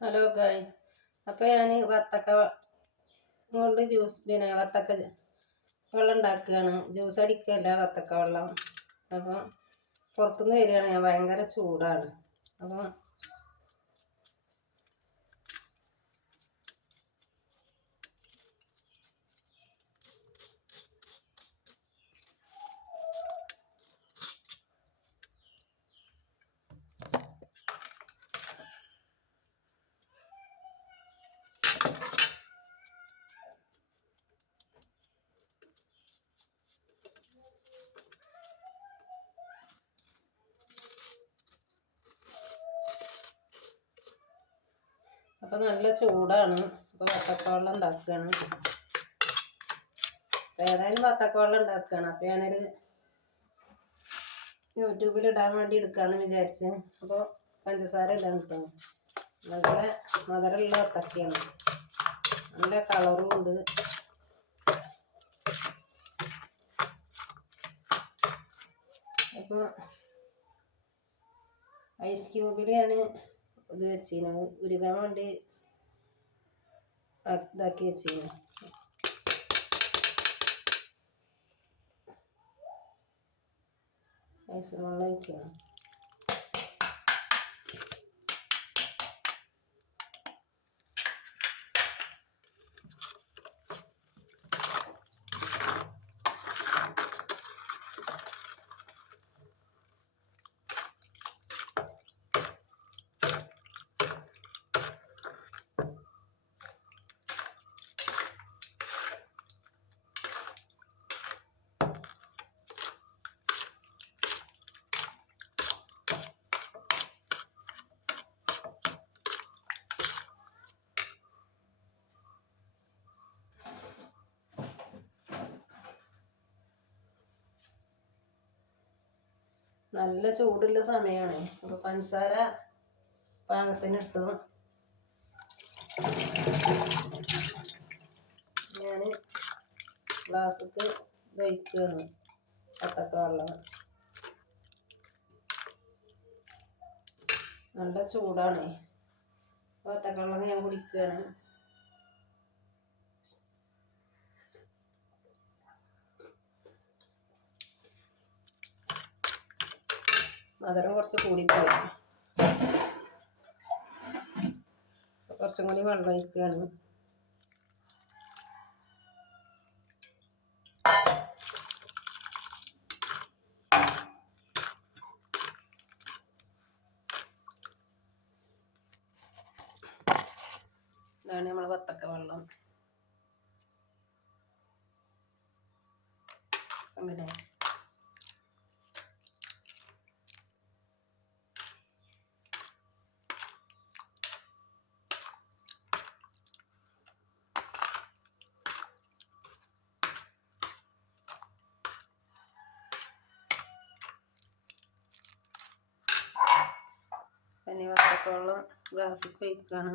Hello guys അപ്പോൾ ഞാൻ വത്തക്ക കൊണ്ട് ജ്യൂസ് പിന്നെ വത്തക്ക വെള്ളം ഉണ്ടാക്കുകയാണ്. ജ്യൂസ് അടിക്കുകയല്ല വത്തക്ക വെള്ളം. അപ്പോൾ പുറത്തുനിന്ന് വരികയാണ്. ഞാൻ ഭയങ്കര ചൂടാണ്. അപ്പോൾ അപ്പോൾ നല്ല ചൂടാണ്. അപ്പോൾ വത്തക്കവെള്ളം ഉണ്ടാക്കുകയാണ് അപ്പോൾ ഏതായാലും വത്തക്കവെള്ളം ഉണ്ടാക്കുകയാണ് അപ്പോൾ ഞാനൊരു യൂട്യൂബിൽ ഇടാൻ വേണ്ടി എടുക്കാമെന്ന് വിചാരിച്ച്. അപ്പോൾ പഞ്ചസാര ഇടാൻ കിട്ടും നല്ല മധുരമുള്ള വത്തക്കയാണ് നല്ല കളറും ഉണ്ട്. അപ്പോൾ ഐസ് ക്യൂബിൽ ഞാൻ ഇത് വെച്ചിന്. ഉരുകാൻ വേണ്ടി ഇതാക്കി വെച്ചിന്. ഐസ് വെള്ളം ഒഴിക്കണം. നല്ല ചൂടുള്ള സമയമാണ് അപ്പോൾ പഞ്ചസാര പാകത്തിന് ഇട്ടു ഞാൻ ഗ്ലാസ്സിക്ക് ദഹിക്കുകയാണ് പത്തക്ക വെള്ളം നല്ല ചൂടാണ്. പത്തക്ക വെള്ളം ഞാൻ കുടിക്കുകയാണ് മധുരം കുറച്ച് കൂടിപ്പോയി. കുറച്ചും കൂടി വെള്ളം ഒഴിക്കുകയാണ്. ഇതാണ് നമ്മൾ വത്തക്ക വെള്ളം അങ്ങനെ. പിന്നെ വത്തക്ക വെള്ളം ഗ്ലാസ്സിൽ കഴിക്കുകയാണ്